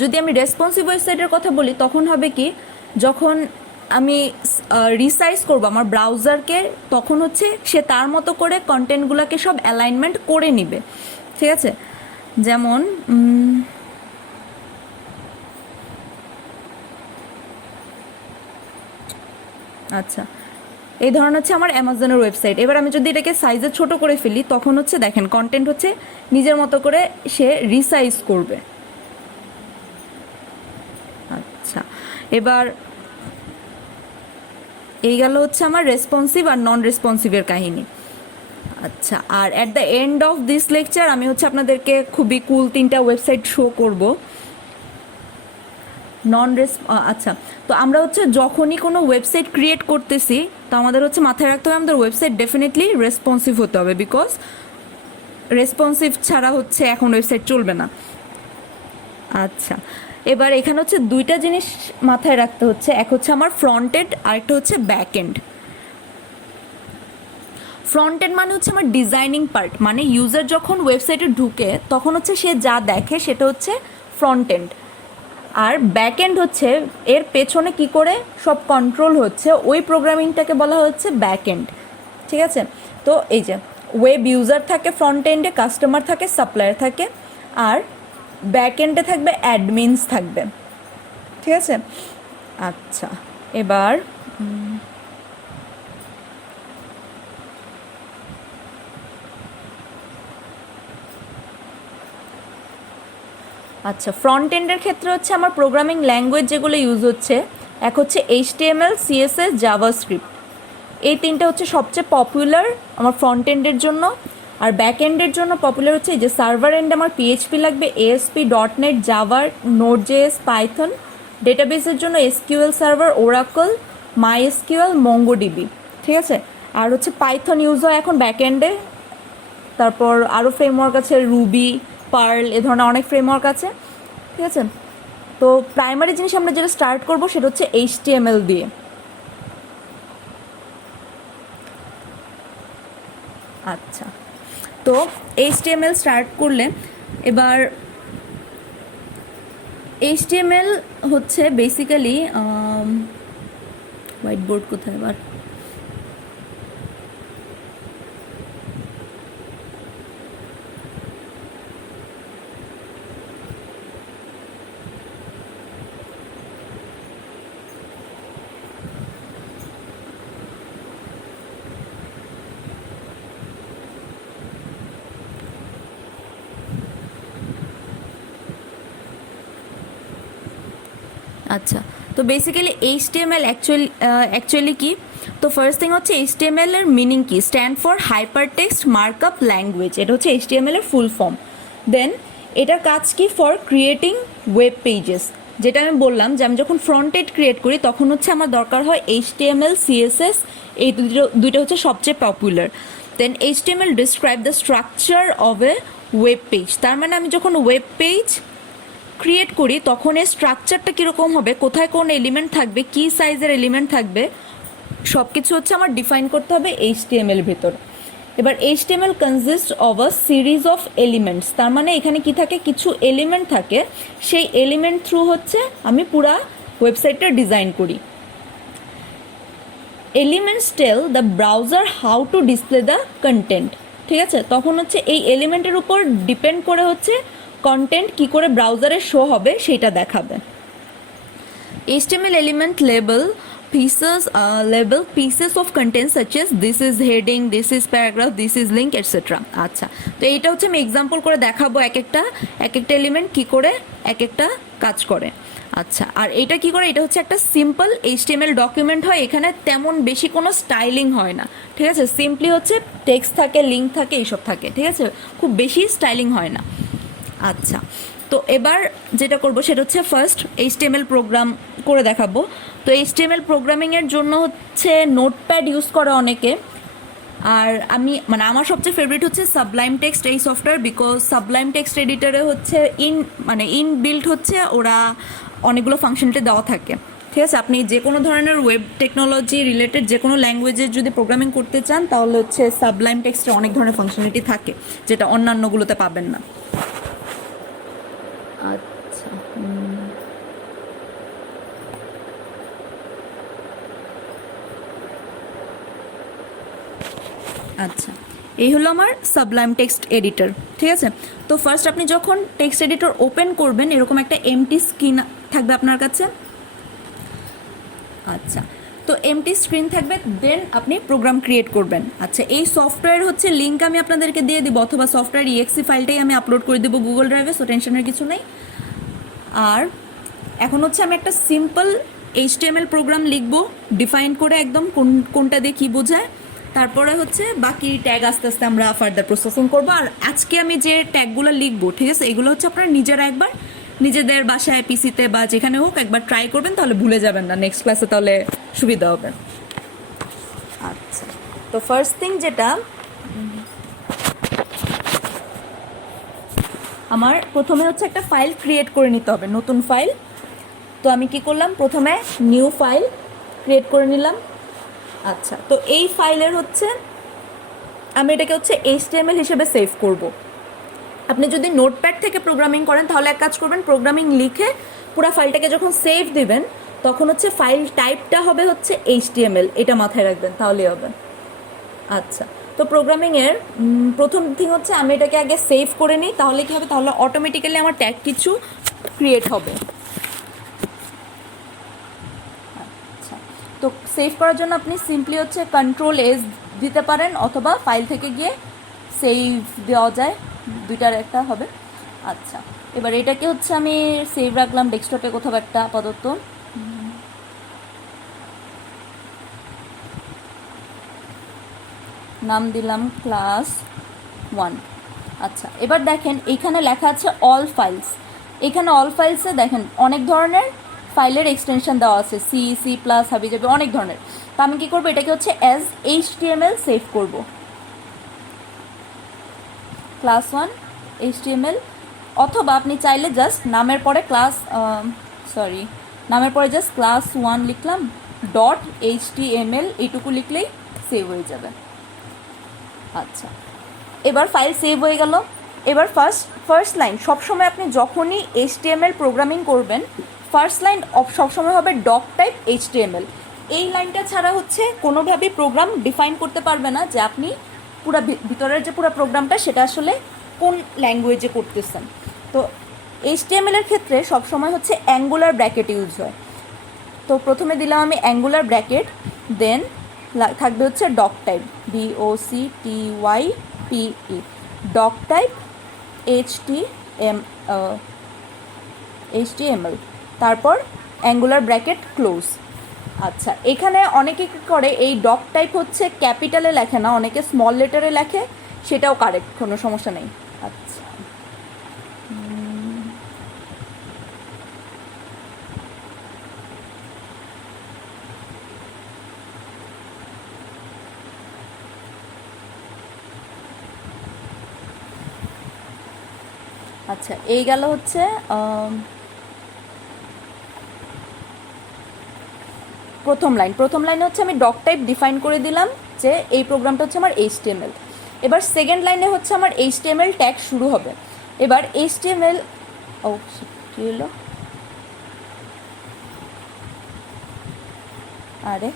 যদি আমি রেসপন্সিভ ওয়েবসাইটের কথা বলি তখন হবে কি, যখন আমি রিসাইজ করব আমার ব্রাউজারকে, তখন হচ্ছে সে তার মতো করে কন্টেন্টগুলোকে সব অ্যালাইনমেন্ট করে নিবে, ঠিক আছে। যেমন আচ্ছা, এই ধরনের হচ্ছে আমার অ্যামাজনের ওয়েবসাইট। এবার আমি যদি এটাকে সাইজে ছোট করে ফেলি তখন হচ্ছে দেখেন কন্টেন্ট হচ্ছে নিজের মতো করে সে রিসাইজ করবে। আচ্ছা, এবার এই গেল হচ্ছে আমার রেসপন্সিভ আর নন রেসপন্সিভের কাহিনী। আচ্ছা, আর at the end of this lecture আমি হচ্ছে আপনাদেরকে খুবই কুল 3টা ওয়েবসাইট শো করব। আচ্ছা, তো আমরা হচ্ছে যখনই কোনো ওয়েবসাইট ক্রিয়েট করতেছি তো আমাদের হচ্ছে মাথায় রাখতে হবে আমাদের ওয়েবসাইট ডেফিনেটলি রেসপন্সিভ হতে হবে, বিকজ রেসপন্সিভ ছাড়া হচ্ছে এখন ওয়েবসাইট চলবে না। আচ্ছা, এবার এখানে হচ্ছে 2টা জিনিস মাথায় রাখতে হচ্ছে, এক হচ্ছে আমার ফ্রন্ট এন্ড আর একটা হচ্ছে ব্যাক এন্ড। ফ্রন্ট এন্ড মানে হচ্ছে আমার ডিজাইনিং পার্ট, মানে ইউজার যখন ওয়েবসাইটে ঢুকে তখন হচ্ছে সে যা দেখে সেটা হচ্ছে ফ্রন্ট এন্ড। আর ব্যাক এন্ড হচ্ছে এর পেছনে কি করে সব কন্ট্রোল হচ্ছে ওই প্রোগ্রামিংটাকে বলা হচ্ছে ব্যাক এন্ড, ঠিক আছে। তো এই যে ওয়েব ইউজার থাকে ফ্রন্ট এন্ডে, কাস্টমার থাকে, সাপ্লায়ার থাকে, আর ব্যাক এন্ডে থাকবে অ্যাডমিনস থাকবে, ঠিক আছে। আচ্ছা, এবার আচ্ছা, ফ্রন্ট এন্ডের ক্ষেত্রে হচ্ছে আমার প্রোগ্রামিং ল্যাঙ্গুয়েজ যেগুলো ইউজ হচ্ছে, এক হচ্ছে HTML, CSS, জাভাস্ক্রিপ্ট। এই 3টা হচ্ছে সবচেয়ে পপুলার আমার ফ্রন্ট এন্ডের জন্য। আর ব্যাক এন্ডের জন্য পপুলার হচ্ছে এই যে সার্ভার এন্ডে আমার PHP লাগবে, ASP, .NET, Java, Node.js, Python. ডেটাবেসের জন্য SQL server, Oracle, MySQL, MongoDB, ঠিক আছে। আর হচ্ছে পাইথন ইউজ হয় এখন ব্যাক এন্ডে। তারপর আরও ফ্রেমওয়ার্ক আছে, রুবি, পার্ল, এ ধরনের অনেক ফ্রেমওয়ার্ক আছে, ঠিক আছে। তো প্রাইমারি জিনিস আমরা যেটা স্টার্ট করব সেটা হচ্ছে HTML দিয়ে। আচ্ছা, তো HTML স্টার্ট করলে এবার HTML হচ্ছে বেসিক্যালি হোয়াইট বোর্ড কোথায় এবার, আচ্ছা, তো বেসিক্যালি HTML অ্যাকচুয়ালি কি, তো ফার্স্ট থিং হচ্ছে HTML এর মিনিং কি, stand for hyper text markup language, এটা হচ্ছে HTML এর ফুল ফর্ম। দেন এটার কাজ কি, ফর ক্রিয়েটিং ওয়েব পেজেস, যেটা আমি বললাম যে আমি যখন ফ্রন্ট এন্ড ক্রিয়েট করি তখন হচ্ছে আমার দরকার হয় HTML, CSS, এই দুইটা হচ্ছে সবচেয়ে popular. Then HTML describe the structure of a web page, তার মানে আমি যখন ওয়েব পেজ ক্রিয়েট করি তখন এর স্ট্রাকচারটা কীরকম হবে, কোথায় কোন এলিমেন্ট থাকবে, কী সাইজের এলিমেন্ট থাকবে, সব কিছু হচ্ছে আমার ডিফাইন করতে হবে HTML ভেতর। এবার HTML consist of a series of elements, তার মানে এখানে কি থাকে, কিছু এলিমেন্ট থাকে, সেই এলিমেন্ট থ্রু হচ্ছে আমি পুরা ওয়েবসাইটটা ডিজাইন করি। Elements tell the browser how to display the content, ঠিক আছে। তখন হচ্ছে এই এলিমেন্টের উপর ডিপেন্ড করে হচ্ছে কন্টেন্ট কি করে ব্রাউজারে শো হবে সেটা দেখাবে। HTML element label pieces of content such as this is heading, this is paragraph, this is link, etc. আচ্ছা, তো এইটা হচ্ছে আমি এক্সাম্পল করে দেখাবো এক একটা এলিমেন্ট কি করে এক একটা কাজ করে। আচ্ছা, আর এটা কি করে, এটা হচ্ছে একটা সিম্পল HTML ডকুমেন্ট হয়, এখানে তেমন বেশি কোনো স্টাইলিং হয় না, ঠিক আছে। সিম্পলি হচ্ছে টেক্সট থাকে, লিঙ্ক থাকে, এইসব থাকে, ঠিক আছে, খুব বেশি স্টাইলিং হয় না। আচ্ছা, তো এবার যেটা করব সেটা হচ্ছে ফার্স্ট HTML প্রোগ্রাম করে দেখাবো। তো HTML প্রোগ্রামিংয়ের জন্য হচ্ছে নোটপ্যাড ইউজ করে অনেকে, আর আমার সবচেয়ে ফেভারিট হচ্ছে সাবলাইম টেক্সট এই সফটওয়্যার, বিকজ সাবলাইম টেক্সট এডিটরে হচ্ছে ইনবিল্ট হচ্ছে ওরা অনেকগুলো ফাংশনটা দেওয়া থাকে, ঠিক আছে। আপনি যে কোনো ধরনের ওয়েব টেকনোলজি রিলেটেড যে কোনো ল্যাঙ্গুয়েজের যদি প্রোগ্রামিং করতে চান তাহলে হচ্ছে সাবলাইম টেক্সটে অনেক ধরনের ফাংশনালিটি থাকে যেটা অন্যান্যগুলোতে পাবেন না। আচ্ছা আচ্ছা, এই হলো আমার সাবলাইম টেক্সট এডিটর, ঠিক আছে। তো ফার্স্ট আপনি যখন টেক্সট এডিটর ওপেন করবেন এরকম একটা এমটি স্ক্রিন থাকবে আপনার কাছে। আচ্ছা, তো এমটি স্ক্রিন থাকবে, দেন আপনি প্রোগ্রাম ক্রিয়েট করবেন। আচ্ছা, এই সফটওয়্যার হচ্ছে লিঙ্ক আমি আপনাদেরকে দিয়ে দিব, অথবা সফটওয়্যার ইএক্সি ফাইলটাই আমি আপলোড করে দেবো গুগল ড্রাইভে, সো টেনশনের কিছু নেই। আর এখন হচ্ছে আমি একটা সিম্পল এইচটিএমএল প্রোগ্রাম লিখব, ডিফাইন করে একদম কোনটা দিয়ে কী বোঝায়। তারপরে হচ্ছে বাকি ট্যাগ আস্তে আস্তে আমরা ফার্দার প্রসেসিং করবো। আর আজকে আমি যে ট্যাগগুলো লিখবো, ঠিক আছে, এগুলো হচ্ছে আপনারা নিজেরা একবার নিজেদের বাসায় পিসিতে বা যেখানে হোক একবার ট্রাই করবেন, তাহলে ভুলে যাবেন না, নেক্সট ক্লাসে তাহলে সুবিধা হবে। আচ্ছা, তো ফার্স্ট থিং যেটা আমার প্রথমে হচ্ছে একটা ফাইল ক্রিয়েট করে নিতে হবে, নতুন ফাইল। তো আমি কি করলাম, প্রথমে নিউ ফাইল ক্রিয়েট করে নিলাম। আচ্ছা, তো এই ফাইলের হচ্ছে আমি এটাকে হচ্ছে এইচটিএমএল হিসেবে সেভ করব। আপনি যদি নোটপ্যাড থেকে প্রোগ্রামিং করেন তাহলে এক কাজ করবেন, প্রোগ্রামিং লিখে পুরো ফাইলটাকে যখন সেভ দিবেন তখন হচ্ছে ফাইল টাইপটা হবে হচ্ছে এইচটিএমএল, এটা মাথায় রাখবেন, তাহলেই হবে। আচ্ছা, তো প্রোগ্রামিংয়ের প্রথম থিং হচ্ছে আমি এটাকে আগে সেভ করে নিই, তাহলে কী হবে, তাহলে অটোমেটিক্যালি আমার ট্যাগ কিছু ক্রিয়েট হবে। আচ্ছা, তো সেভ করার জন্য আপনি সিম্পলি হচ্ছে Ctrl+S দিতে পারেন, অথবা ফাইল থেকে গিয়ে সেভ দেওয়া যায়, দুইটার একটা হবে। আচ্ছা, এবার এটাকে হচ্ছে আমি সেভ রাখলাম ডেস্কটপে কোথাও একটা আপাতত। নাম দিলাম ক্লাস 1। আচ্ছা, এবার দেখেন এইখানে লেখা আছে অল ফাইলস। এখানে অল ফাইলসে দেখেন অনেক ধরনের ফাইলের এক্সটেনশন দেওয়া আছে, সি সি প্লাস হাবি যাবে, অনেক ধরনের। তো আমি কী করবো, এটাকে হচ্ছে অ্যাজ এইচটিএমএল সেভ করব, ক্লাস 1 এইচটিএমএল। অথবা আপনি চাইলে জাস্ট নামের পরে নামের পরে জাস্ট ক্লাস 1 লিখলাম, ডট এইচটিএমএল এইটুকু লিখলেই সেভ হয়ে যাবে। আচ্ছা, এবার ফাইল সেভ হয়ে গেল। এবার ফার্স্ট লাইন সবসময় আপনি যখনই এইচটিএমএল প্রোগ্রামিং করবেন, ফার্স্ট লাইন সবসময় হবে ডক টাইপ এইচটিএমএল। এই লাইনটা ছাড়া হচ্ছে কোনোভাবেই প্রোগ্রাম ডিফাইন করতে পারবে না যে আপনি পুরো ভিতরের যে পুরো প্রোগ্রামটা সেটা আসলে কোন ল্যাঙ্গুয়েজে করতেছেন। তো এইচটিএমএল এর ক্ষেত্রে সবসময় হচ্ছে অ্যাঙ্গুলার ব্র্যাকেট ইউজ হয়। তো প্রথমে দিলাম আমি অ্যাঙ্গুলার ব্র্যাকেট, দেন থাকবে হচ্ছে doc type, DOCTYPE, doc type HTML, তারপর অ্যাঙ্গুলার ব্র্যাকেট ক্লোজ। আচ্ছা, এখানে অনেকে কী করে, এই ডক টাইপ হচ্ছে ক্যাপিটালে লেখে না, অনেকে স্মল লেটারে লেখে, সেটাও কারেক্ট, কোনো সমস্যা নেই। আচ্ছা, আচ্ছা, এই গেল হচ্ছে প্রথম লাইনে হচ্ছে আমি ডক টাইপ ডিফাইন করে দিলাম যে এই প্রোগ্রামটা হচ্ছে আমার এইচটিএমএল। এবার সেকেন্ড লাইনে হচ্ছে আমার এইচটিএমএল ট্যাগ শুরু হবে। এবার এইচটিএমএল কী হলো, আরে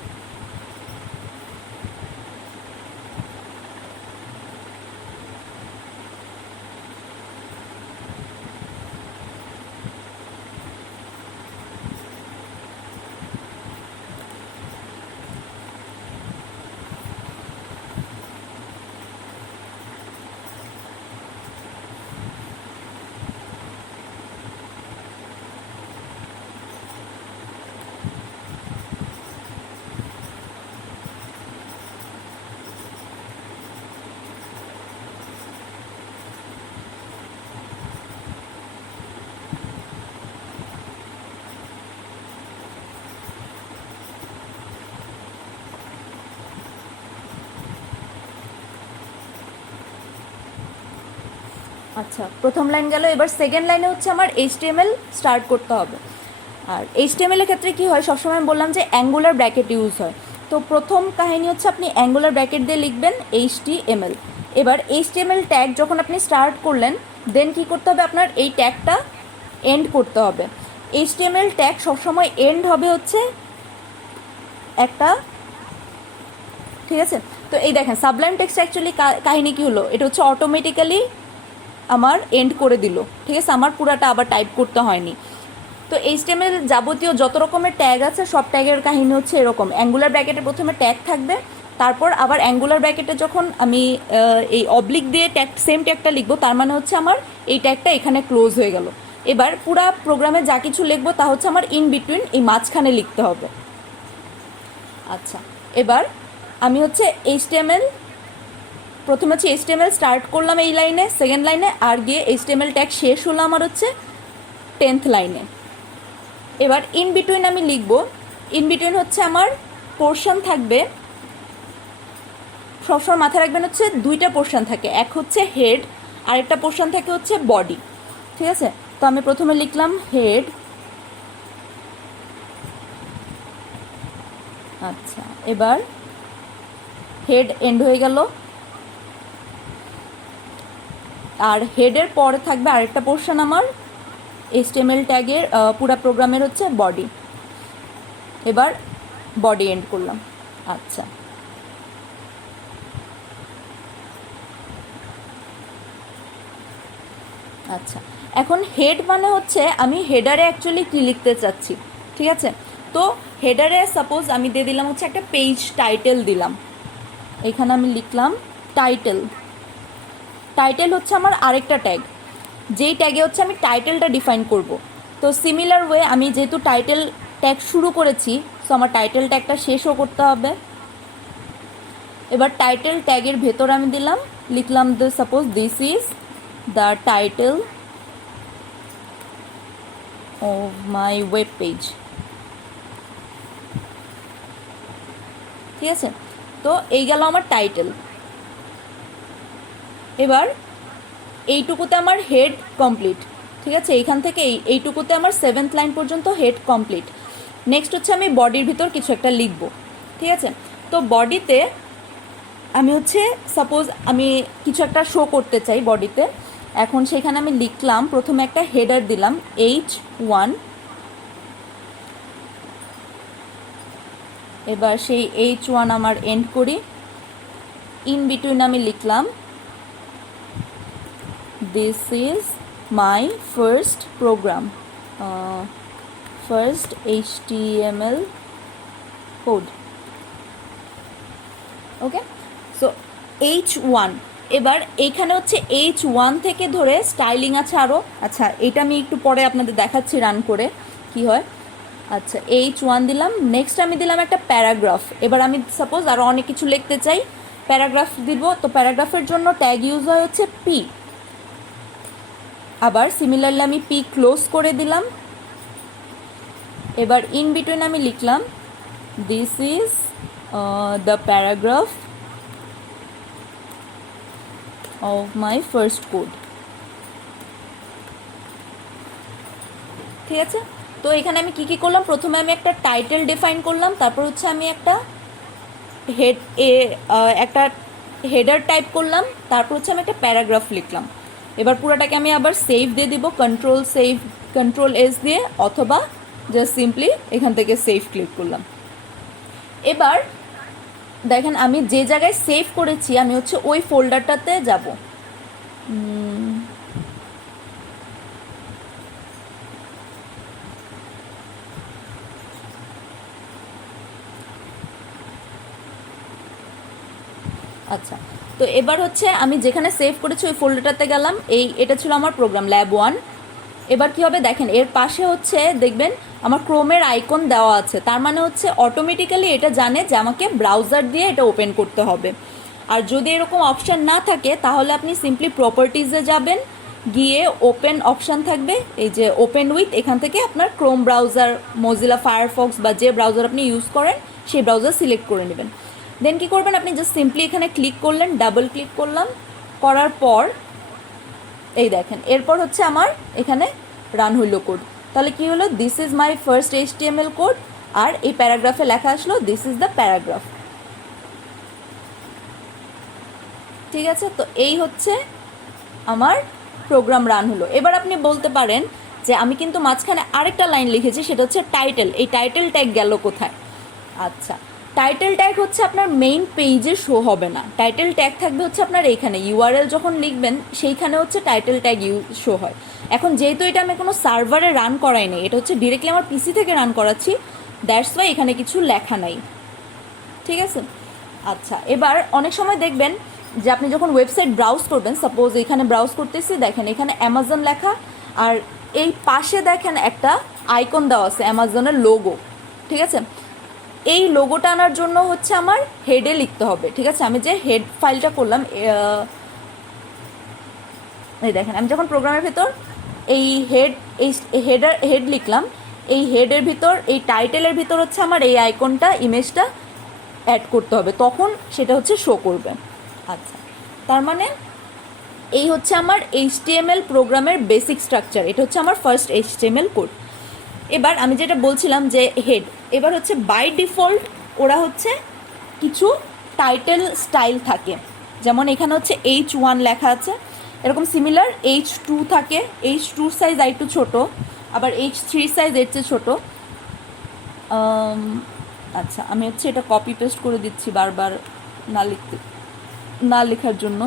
আচ্ছা, প্রথম লাইন গেল। এবার সেকেন্ড লাইনে হচ্ছে আমার এইচটিএমএল স্টার্ট করতে হবে। আর এইচটিএমএল এর ক্ষেত্রে কী হয়, সবসময় বললাম যে অ্যাঙ্গুলার ব্র্যাকেট ইউজ হয়। তো প্রথম কাহিনী হচ্ছে আপনি অ্যাঙ্গুলার ব্র্যাকেট দিয়ে লিখবেন HTML। এবার HTML ট্যাগ যখন আপনি স্টার্ট করলেন, দেন কী করতে হবে, আপনার এই ট্যাগটা এন্ড করতে হবে। HTML ট্যাগ সবসময় এন্ড হবে হচ্ছে একটা, ঠিক আছে। তো এই দেখেন সাবলাইম টেক্সট অ্যাকচুয়ালি কাহিনী কী হলো, এটা হচ্ছে অটোমেটিক্যালি আমার এন্ড করে দিল, ঠিক আছে, আমার পুরাটা আবার টাইপ করতে হয়নি। তো HTML যাবতীয় যত রকমের ট্যাগ আছে সব ট্যাগের কাহিনী হচ্ছে এরকম, অ্যাঙ্গুলার ব্র্যাকেটে প্রথমে ট্যাগ থাকবে, তারপর আবার অ্যাঙ্গুলার ব্র্যাকেটে যখন আমি এই অবলিক দিয়ে ট্যাগ সেম ট্যাগটা লিখবো, তার মানে হচ্ছে আমার এই ট্যাগটা এখানে ক্লোজ হয়ে গেল। এবার পুরা প্রোগ্রামে যা কিছু লিখবো তা হচ্ছে আমার ইন বিটুইন এই মাঝখানে লিখতে হবে। আচ্ছা, এবার আমি হচ্ছে HTML প্রথমে হচ্ছে HTML স্টার্ট করলাম এই লাইনে, সেকেন্ড লাইনে, আর গিয়ে HTML ট্যাগ শেষ হলো আমার হচ্ছে 10th লাইনে। এবার ইন বিটুইন আমি লিখব, ইন বিটুইন হচ্ছে আমার পোর্শন থাকবে, সবসময় মাথায় রাখবেন হচ্ছে দুইটা পোর্শন থাকে, এক হচ্ছে হেড আর একটা পোর্শন থাকে হচ্ছে বডি, ঠিক আছে। তো আমি প্রথমে লিখলাম হেড, আচ্ছা, এবার হেড এন্ড হয়ে গেল, আর হেডের পরে থাকবে আরেকটা পোর্শন আমার HTML ট্যাগের পুরা প্রোগ্রামের হচ্ছে বডি, এবার বডি এন্ড করলাম। আচ্ছা, আচ্ছা, এখন হেড মানে হচ্ছে আমি হেডারে অ্যাকচুয়ালি কী লিখতে চাচ্ছি, ঠিক আছে। তো হেডারে সাপোজ আমি দিয়ে দিলাম হচ্ছে একটা পেজ টাইটেল দিলাম, এখানে আমি লিখলাম টাইটেল। টাইটেল হচ্ছে আমার আরেকটা ট্যাগ, যেই ট্যাগে হচ্ছে আমি টাইটেলটা ডিফাইন করব। তো সিমিলার ওয়ে আমি যেহেতু টাইটেল ট্যাগ শুরু করেছি, সো আমার টাইটেল ট্যাগটা শেষও করতে হবে। এবার টাইটেল ট্যাগের ভেতর আমি দিলাম, লিখলাম suppose this is the title of my web page, ঠিক আছে। তো এই গেল আমার টাইটেল। এবার এইটুকুতে আমার হেড কমপ্লিট, ঠিক আছে, এইখান থেকে এইটুকুতে আমার 7th লাইন পর্যন্ত হেড কমপ্লিট। নেক্সট হচ্ছে আমি বডির ভিতর কিছু একটা লিখব, ঠিক আছে। তো বডিতে আমি হচ্ছে সাপোজ আমি কিছু একটা শো করতে চাই বডিতে, এখন সেখানে আমি লিখলাম প্রথমে একটা হেডার দিলাম H1, এবার সেই H1 আমার এন্ড করি, ইন বিটুইন আমি লিখলাম this is my first program, first HTML code, okay. So H1, এবার এইখানে হচ্ছে H1 থেকে ধরে স্টাইলিং আছে আরও, আচ্ছা এটা আমি একটু পরে আপনাদের দেখাচ্ছি রান করে কি হয়। আচ্ছা, H1 দিলাম, নেক্সট আমি দিলাম একটা প্যারাগ্রাফ। এবার আমি সাপোজ আরও অনেক কিছু লিখতে চাই, প্যারাগ্রাফ দিব, তো প্যারাগ্রাফের জন্য ট্যাগ ইউজ হয় হচ্ছে P, আবার সিমিলারলি আমি P ক্লোজ করে দিলাম। এবার ইন বিটুইন আমি লিখলাম this is the paragraph of my first code, ঠিক আছে। তো এখানে আমি কি করলাম, প্রথমে আমি একটা টাইটেল ডিফাইন করলাম, তারপর হচ্ছে আমি একটা একটা হেডার টাইপ করলাম, তারপর হচ্ছে আমি একটা প্যারাগ্রাফ লিখলাম। এবার পুরোটাকে আমি আবার সেভ দিয়ে দিব, কন্ট্রোল এস দিয়ে, অথবা জাস্ট সিম্পলি এখান থেকে সেভ ক্লিক করলাম। এবার দেখেন আমি যে জায়গায় সেভ করেছি আমি হচ্ছে ওই ফোল্ডারটাতে যাব, আচ্ছা। তো এবার হচ্ছে আমি যেখানে সেভ করেছি ওই ফোল্ডারটাতে গেলাম, এটা ছিল আমার প্রোগ্রাম ল্যাব 1। এবার কি হবে দেখেন, এর পাশে হচ্ছে দেখবেন আমার ক্রোমের আইকন দেওয়া আছে, তার মানে হচ্ছে অটোমেটিক্যালি এটা জানে যে আমাকে ব্রাউজার দিয়ে এটা ওপেন করতে হবে। আর যদি এরকম অপশান না থাকে তাহলে আপনি সিম্পলি প্রপার্টিজে যাবেন, গিয়ে ওপেন অপশান থাকবে, এই যে ওপেন উইথ, এখান থেকে আপনার ক্রোম ব্রাউজার, মোজিলা ফায়ারফক্স বা যে ব্রাউজার আপনি ইউজ করেন সেই ব্রাউজার সিলেক্ট করে নেবেন। দেন কী করবেন, আপনি জাস্ট সিম্পলি এখানে ক্লিক করলেন, ডাবল ক্লিক করলাম, করার পর এই দেখেন এরপর হচ্ছে আমার এখানে রান হইল কোড। তাহলে কি হলো, this is my first HTML code, আর এই প্যারাগ্রাফে লেখা আসলো দিস ইজ দ্য প্যারাগ্রাফ, ঠিক আছে। তো এই হচ্ছে আমার প্রোগ্রাম রান হলো। এবার আপনি বলতে পারেন যে আমি কিন্তু মাঝখানে আরেকটা লাইন লিখেছি, সেটা হচ্ছে টাইটেল। এই টাইটেল ট্যাগ গেল কোথায়? আচ্ছা, টাইটেল ট্যাগ হচ্ছে আপনার মেইন পেজে শো হবে না, টাইটেল ট্যাগ থাকবে হচ্ছে আপনার এইখানে ইউআরএল যখন লিখবেন সেইখানে হচ্ছে টাইটেল ট্যাগ শো হয়। এখন যেহেতু এটা আমি কোনো সার্ভারে রান করাই নাই, এটা হচ্ছে ডিরেক্টলি আমার পিসি থেকে রান করাচ্ছি, দ্যাটস ওয়াই এখানে কিছু লেখা নাই, ঠিক আছে? আচ্ছা, এবার অনেক সময় দেখবেন যে আপনি যখন ওয়েবসাইট ব্রাউজ করবেন, সাপোজ এখানে ব্রাউজ করতেছি, দেখেন এখানে অ্যামাজন লেখা, আর এই পাশে দেখেন একটা আইকন দেওয়া আছে অ্যামাজনের লোগো, ঠিক আছে? এই লোগোটা আনার জন্য হচ্ছে আমার হেডে লিখতে হবে, ঠিক আছে? আমি যে হেড ফাইলটা করলাম, এই দেখেন আমি যখন প্রোগ্রামের ভেতর এই হেড লিখলাম, এই হেডের ভিতর এই টাইটেলের ভিতর হচ্ছে আমার এই আইকনটা ইমেজটা অ্যাড করতে হবে, তখন সেটা হচ্ছে শো করবে। আচ্ছা, তার মানে এই হচ্ছে আমার HTML প্রোগ্রামের বেসিক স্ট্রাকচার, এটা হচ্ছে আমার ফার্স্ট HTML কোড। এবার আমি যেটা বলছিলাম যে হেড, এবার হচ্ছে বাই ডিফল্ট ওরা হচ্ছে কিছু টাইটেল স্টাইল থাকে, যেমন এখানে হচ্ছে H1 লেখা আছে, এরকম সিমিলার H2 থাকে, H2 সাইজ একটু ছোটো, আবার H3 সাইজ এর চেয়ে ছোটো। আচ্ছা, আমি হচ্ছে এটা কপি পেস্ট করে দিচ্ছি বারবার না লেখার জন্য।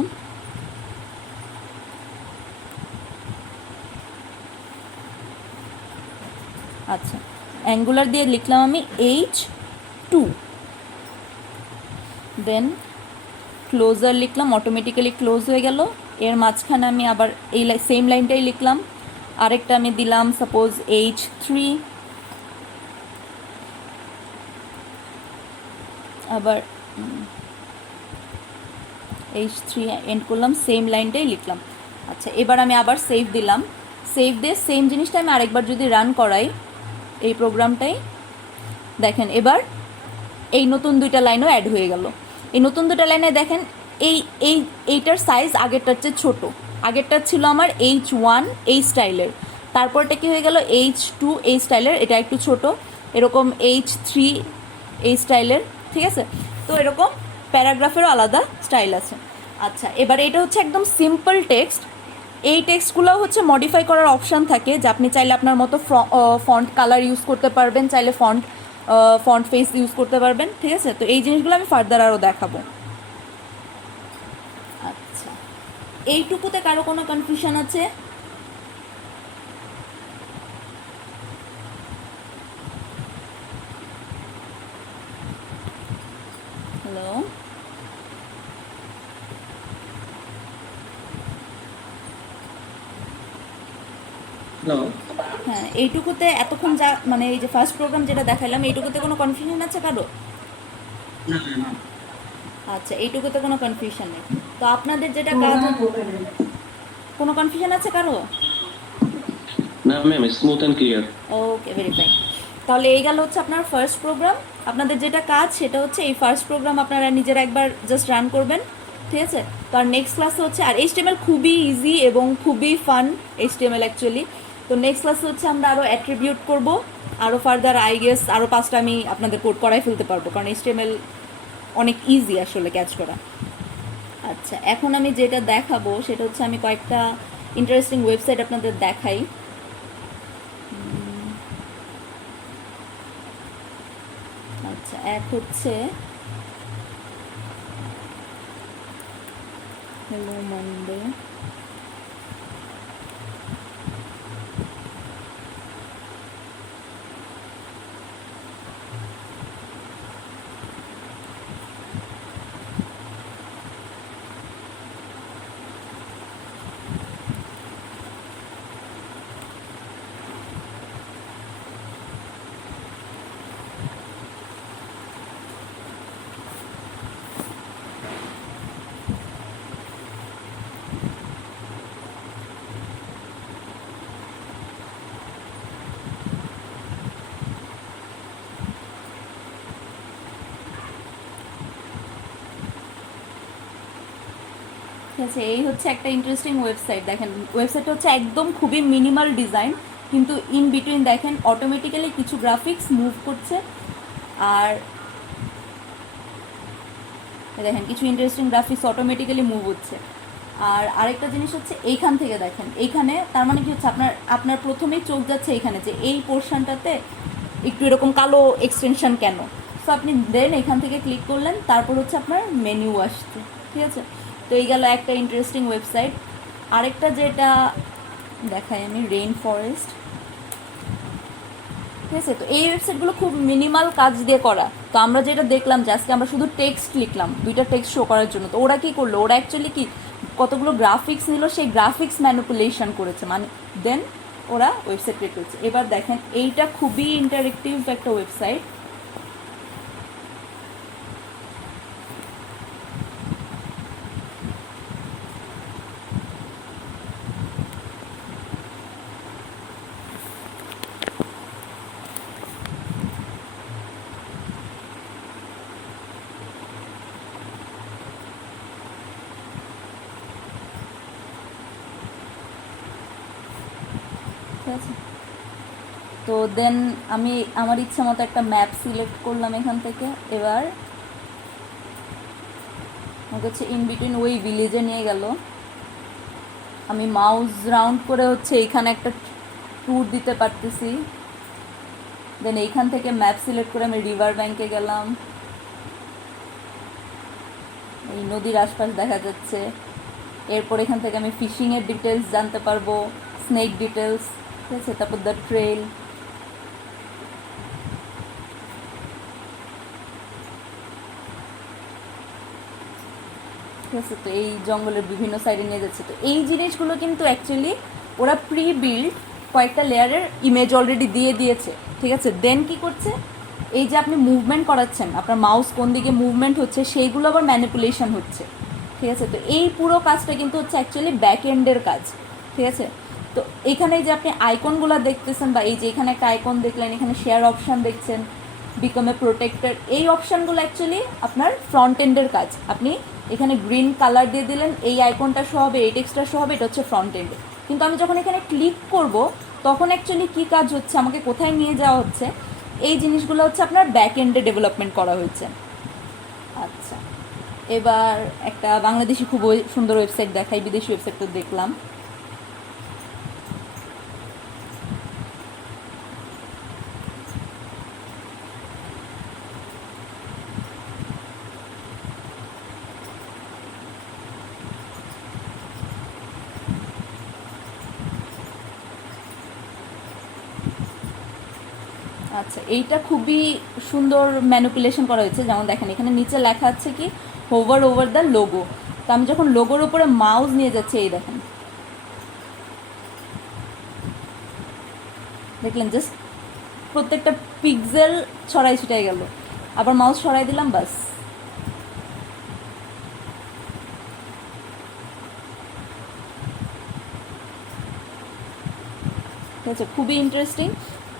আচ্ছা, অ্যাঙ্গুলার দিয়ে লিখলাম আমি H2, দেন ক্লোজার লিখলাম, অটোমেটিক্যালি ক্লোজ হয়ে গেল। এর মাঝখানে আমি আবার এই সেম লাইনটাই লিখলাম, আরেকটা আমি দিলাম সাপোজ H3, আবার H3 এন্ড করলাম, সেম লাইনটাই লিখলাম। আচ্ছা, এবার আমি আবার সেভ দিলাম, সেভ দিয়ে সেম জিনিসটা আমি আরেকবার যদি রান করাই এই প্রোগ্রামটাই, দেখেন এবার এই নতুন দুইটা লাইনও অ্যাড হয়ে গেল। এই নতুন দুটা লাইনে দেখেন এইটার সাইজ আগেরটার চেয়ে ছোটো, আগেরটা ছিল আমার H1 এই স্টাইলের, তারপরটা কি হয়ে গেল H2 এই স্টাইলের, এটা একটু ছোট, এরকম H3 এই স্টাইলের, ঠিক আছে? তো এরকম প্যারাগ্রাফেরও আলাদা স্টাইল আছে। আচ্ছা, এবার এটা হচ্ছে একদম সিম্পল টেক্সট, এই টেক্সটগুলোও হচ্ছে মডিফাই করার অপশান থাকে, যে আপনি চাইলে আপনার মতো ফন্ট কালার ইউজ করতে পারবেন, চাইলে ফন্ট ফেস ইউজ করতে পারবেন, ঠিক আছে? তো এই জিনিসগুলো আমি ফার্দার আরও দেখাবো। আচ্ছা, এইটুকুতে কারো কোনো কনফিউশন আছে? হ্যালো, হ্যাঁ, এইটুকুতে এতক্ষণ যা মানে এই যে ফার্স্ট প্রোগ্রাম যেটা দেখালাম, এইটুকুতে কোনো কনফিউশন আছে কারো? আচ্ছা, এইটুকুতে কোনো কনফিউশন নেই। তো আপনাদের যেটা কাজ, কোনো কনফিউশন আছে কারো? না ma'am, smooth and clear. Okay, very fine. তাহলে এই গেল হচ্ছে আপনার ফার্স্ট প্রোগ্রাম। আপনাদের যেটা কাজ সেটা হচ্ছে এই ফার্স্ট প্রোগ্রাম আপনারা নিজেরা একবার জাস্ট রান করবেন, ঠিক আছে? তো আর নেক্সট ক্লাসে হচ্ছে, আর HTML খুবই ইজি এবং খুবই ফান HTML অ্যাকচুয়ালি। তো নেক্সট ক্লাসে হচ্ছে আমরা আরও অ্যাট্রিবিউট করব, আরও ফার্দার আই গেস আরও 5টা আমি আপনাদের কোড করাই ফেলতে পারবো, কারণ HTML অনেক ইজি আসলে ক্যাচ করা। আচ্ছা, এখন আমি যেটা দেখাবো সেটা হচ্ছে আমি কয়েকটা ইন্টারেস্টিং ওয়েবসাইট আপনাদের দেখাই। আচ্ছা, এক হচ্ছে হ্যালো মন্ডে, ঠিক আছে? এই হচ্ছে একটা ইন্টারেস্টিং ওয়েবসাইট। দেখেন ওয়েবসাইটটা হচ্ছে একদম খুবই মিনিমাল ডিজাইন, কিন্তু ইন বিটুইন দেখেন অটোমেটিক্যালি কিছু গ্রাফিক্স মুভ করছে, আর দেখেন কিছু ইন্টারেস্টিং গ্রাফিক্স অটোমেটিক্যালি মুভ হচ্ছে। আর আরেকটা জিনিস হচ্ছে এইখান থেকে দেখেন, এইখানে তার মানে কি হচ্ছে আপনার প্রথমেই চোখ যাচ্ছে এইখানে যে এই পোর্শনটাতে একটু এরকম কালো এক্সটেনশন কেন। সো আপনি দেন এখান থেকে ক্লিক করলেন, তারপর হচ্ছে আপনার মেনু আসছে, ঠিক আছে। তো এই গেল একটা ইন্টারেস্টিং ওয়েবসাইট। আরেকটা যেটা দেখাই আমি, রেইন ফরেস্ট, ঠিক আছে। তো এই ওয়েবসাইটগুলো খুব মিনিমাল কাজ দিয়ে করা। তো আমরা যেটা দেখলাম যে আজকে আমরা শুধু টেক্সট লিখলাম, দুইটা টেক্সট শো করার জন্য। তো ওরা কী করলো, ওরা অ্যাকচুয়ালি কি কতগুলো গ্রাফিক্স নিল, সেই গ্রাফিক্স ম্যানিপুলেশন করেছে, মানে দেন ওরা ওয়েবসাইট ক্রিয়েট করেছে। এবার দেখেন এইটা খুবই ইন্টারেক্টিভ একটা ওয়েবসাইট। ঠিক আছে, তো দেন আমি আমার ইচ্ছা মতো একটা ম্যাপ সিলেক্ট করলাম এখান থেকে। এবার আমাকে হচ্ছে ইন বিটুইন ওই ভিলেজে নিয়ে গেল। আমি মাউস রাউন্ড করে হচ্ছে এইখানে একটা ট্যুর দিতে পারতেছি। দেন এইখান থেকে ম্যাপ সিলেক্ট করে আমি রিভার ব্যাঙ্কে গেলাম, এই নদীর আশপাশ দেখা যাচ্ছে। এরপর এখান থেকে আমি ফিশিংয়ের ডিটেলস জানতে পারবো, স্নেক ডিটেলস, ঠিক আছে। তারপর দ্য ট্রেল, ঠিক আছে। তো এই জঙ্গলের বিভিন্ন সাইডে নিয়ে যাচ্ছে। তো এই জিনিসগুলো কিন্তু অ্যাকচুয়ালি ওরা প্রি বিল্ড কয়েকটা লেয়ারের ইমেজ অলরেডি দিয়ে দিয়েছে, ঠিক আছে। দেন কি করছে, এই যে আপনি মুভমেন্ট করাচ্ছেন, আপনার মাউস কোন দিকে মুভমেন্ট হচ্ছে সেইগুলো আবার ম্যানিপুলেশন হচ্ছে, ঠিক আছে। তো এই পুরো কাজটা কিন্তু হচ্ছে অ্যাকচুয়ালি ব্যাক এন্ডের কাজ, ঠিক আছে। তো এখানে যে আপনি আইকনগুলো দেখতেছেন, বা এই যে এখানে একটা আইকন দেখলেন, এখানে শেয়ার অপশান দেখছেন, বিকম এ প্রোটেক্টর, এই অপশানগুলো অ্যাকচুয়ালি আপনার ফ্রন্ট এন্ডের কাজ। আপনি এখানে গ্রিন কালার দিয়ে দিলেন, এই আইকনটা শো হবে, এই টেক্সটটা শো হবে, এটা হচ্ছে ফ্রন্ট এন্ডে। কিন্তু আমি যখন এখানে ক্লিক করব তখন অ্যাকচুয়ালি কী কাজ হচ্ছে, আমাকে কোথায় নিয়ে যাওয়া হচ্ছে, এই জিনিসগুলো হচ্ছে আপনার ব্যাক এন্ডে ডেভেলপমেন্ট করা হয়েছে। আচ্ছা, এবার একটা বাংলাদেশি খুব সুন্দর ওয়েবসাইট দেখাই, বিদেশি ওয়েবসাইট তো দেখলাম। আচ্ছা, এইটা খুবই সুন্দর ম্যানিপুলেশন করা হয়েছে। যেমন দেখেন এখানে নিচে লেখা আছে কি, হোভার ওভার দ্য লোগো। তো আমি যখন লোগোর উপরে মাউস নিয়ে যাচ্ছি, এই দেখেন, দেখলেন জাস্ট প্রত্যেকটা পিক্সেল ছড়াই ছিটাই গেল। আবার মাউস সরাই দিলাম, বাস। ঠিক আছে, খুবই ইন্টারেস্টিং।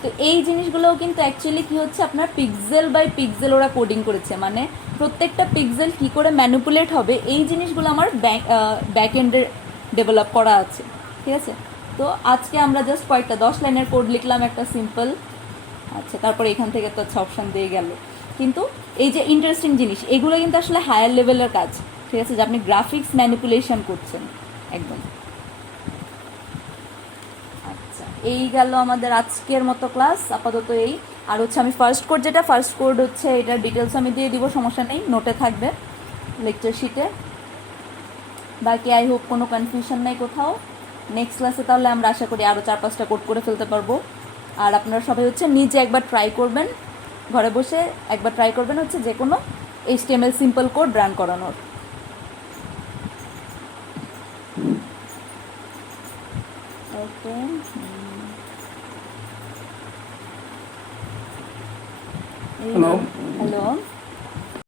তো এই জিনিসগুলোও কিন্তু অ্যাকচুয়ালি কী হচ্ছে, আপনার পিক্সেল বাই পিক্সেল ওরা কোডিং করেছে, মানে প্রত্যেকটা পিক্সেল কী করে ম্যানিপুলেট হবে এই জিনিসগুলো আমার ব্যাক এন্ডে ডেভেলপ করা আছে, ঠিক আছে। তো আজকে আমরা জাস্ট কয়েকটা 10 লাইনের কোড লিখলাম, একটা সিম্পল। আচ্ছা, তারপরে এখান থেকে তো আচ্ছা অপশান দিয়ে গেল। কিন্তু এই যে ইন্টারেস্টিং জিনিস, এগুলো কিন্তু আসলে হায়ার লেভেলের কাজ, ঠিক আছে, যে আপনি গ্রাফিক্স ম্যানিপুলেশন করছেন একদম। আচ্ছা, এই গেল আমাদের আজকের মতো ক্লাস, আপাতত এই। আর হচ্ছে আমি ফার্স্ট কোড হচ্ছে এটার ডিটেলস আমি দিয়ে দিব, সমস্যা নেই, নোটে থাকবে লেকচার শিটে। বাকি আই হোপ কোনো কনফিউশন নেই কোথাও। নেক্সট ক্লাসে তাহলে আমরা আশা করি আরও 4-5টা কোড করে ফেলতে পারবো। আর আপনারা সবাই হচ্ছে নিজে একবার ট্রাই করবেন, ঘরে বসে একবার ট্রাই করবেন হচ্ছে যে কোনো HTML সিম্পল কোড রান করানোর। ওকে, Hello.